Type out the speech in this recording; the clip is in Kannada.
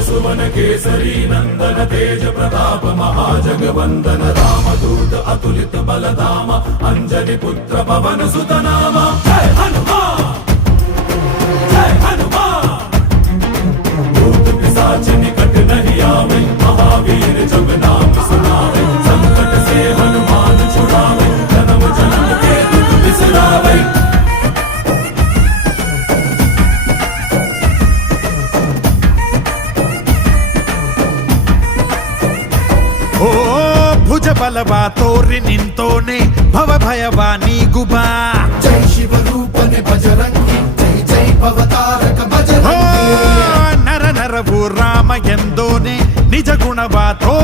सुवन केसरी नंदन तेज प्रताप महाजगवंदन रामदूत अतुलित बलधाम अंजनी पुत्र पवन सुत नाम जय हनुमान जय हनुमान। भूत पिशाच निकट नहीं आवे महावीर जब नाम सुनावे संकट से हनुमान छुड़ावे जन्म जन्म के दुख बिसरावे। ಓ ಭುಜ ಬಲವಾ ತೋರಿ ನಿಂತೋನೆ ಭವ ಭಯವಾ ನೀಗುಬಾ ಜೈ ಶಿವ ರೂಪನೆ ಬಜರಂಗಿ ಜೈ ಜೈ ಭವತಾರಕ ಓ ಬಜರಂಗಿ ನರ ನರವು ರಾಮ ಎಂದೋನೆ ನಿಜ ಗುಣವಾ ತೋ